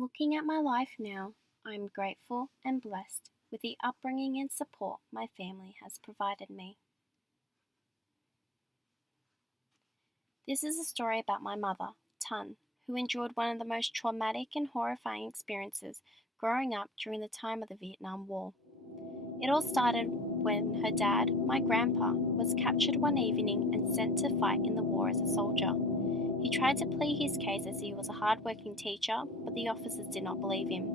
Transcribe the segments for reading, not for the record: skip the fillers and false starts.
Looking at my life now, I am grateful and blessed with the upbringing and support my family has provided me. This is a story about my mother, Tun, who endured one of the most traumatic and horrifying experiences growing up during the time of the Vietnam War. It all started when her dad, my grandpa, was captured one evening and sent to fight in the war as a soldier. He tried to plead his case as he was a hard-working teacher, but the officers did not believe him.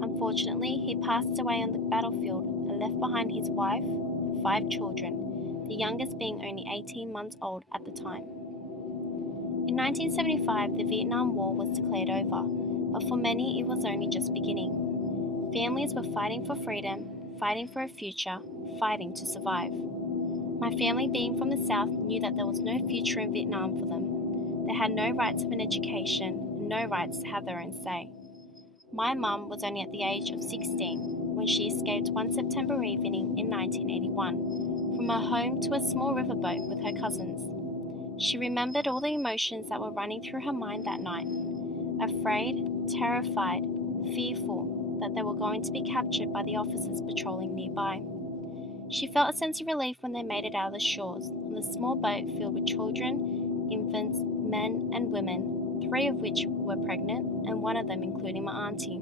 Unfortunately, he passed away on the battlefield and left behind his wife and 5 children, the youngest being only 18 months old at the time. In 1975, the Vietnam War was declared over, but for many it was only just beginning. Families were fighting for freedom, fighting for a future, fighting to survive. My family, being from the South, knew that there was no future in Vietnam for them. They had no rights of an education and no rights to have their own say. My mum was only at the age of 16 when she escaped one September evening in 1981 from her home to a small riverboat with her cousins. She remembered all the emotions that were running through her mind that night. Afraid, terrified, fearful that they were going to be captured by the officers patrolling nearby. She felt a sense of relief when they made it out of the shores on the small boat filled with children, infants, men and women, 3 of which were pregnant and 1 of them including my auntie.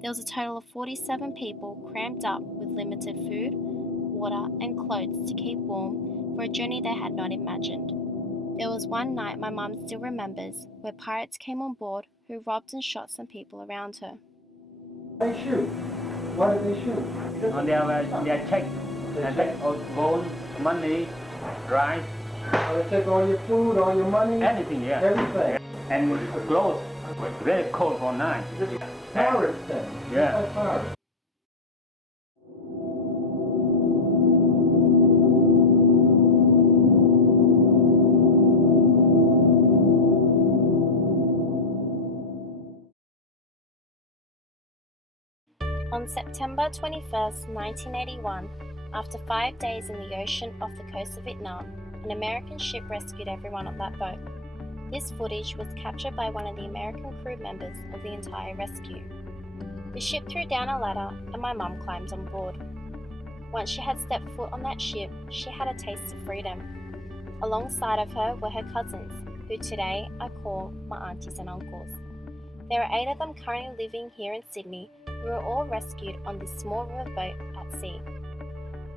There was a total of 47 people cramped up with limited food, water and clothes to keep warm for a journey they had not imagined. There was one night my mum still remembers where pirates came on board who robbed and shot some people around her. They shoot. Why did they shoot? On their check. They take all gold, money, rice. They take all your food, all your money? Anything, yeah. Everything. And clothes. Very cold for night. Pirates then? Yeah. Like pirates. On September 21st, 1981, after 5 days in the ocean off the coast of Vietnam, an American ship rescued everyone on that boat. This footage was captured by one of the American crew members of the entire rescue. The ship threw down a ladder and my mum climbed on board. Once she had stepped foot on that ship, she had a taste of freedom. Alongside of her were her cousins, who today I call my aunties and uncles. There are 8 of them currently living here in Sydney, who were all rescued on this small riverboat at sea.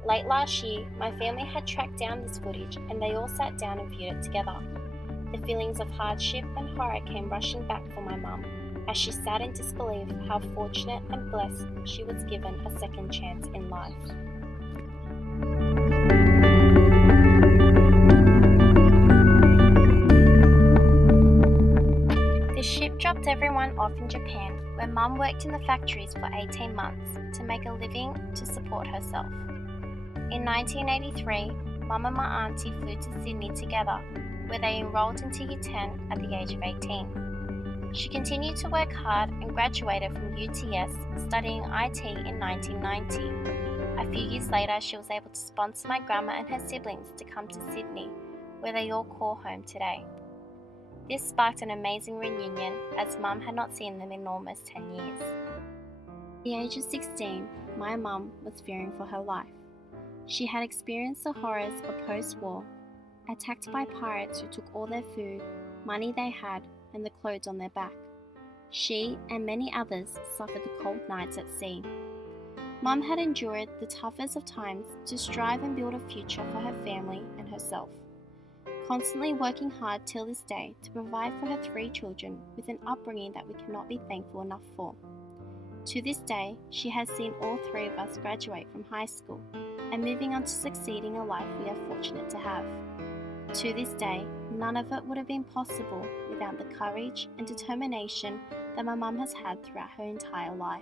Late last year, my family had tracked down this footage and they all sat down and viewed it together. The feelings of hardship and horror came rushing back for my mum as she sat in disbelief how fortunate and blessed she was given a second chance in life. The ship dropped everyone off in Japan, where Mum worked in the factories for 18 months to make a living to support herself. In 1983, Mum and my auntie flew to Sydney together, where they enrolled into Year 10 at the age of 18. She continued to work hard and graduated from UTS, studying IT in 1990. A few years later, she was able to sponsor my grandma and her siblings to come to Sydney, where they all call home today. This sparked an amazing reunion, as Mum had not seen them in almost 10 years. At the age of 16, my mum was fearing for her life. She had experienced the horrors of post-war, attacked by pirates who took all their food, money they had, and the clothes on their back. She and many others suffered the cold nights at sea. Mum had endured the toughest of times to strive and build a future for her family and herself, constantly working hard till this day to provide for her 3 children with an upbringing that we cannot be thankful enough for. To this day, she has seen all 3 of us graduate from high school and moving on to succeeding a life we are fortunate to have. To this day, none of it would have been possible without the courage and determination that my mum has had throughout her entire life.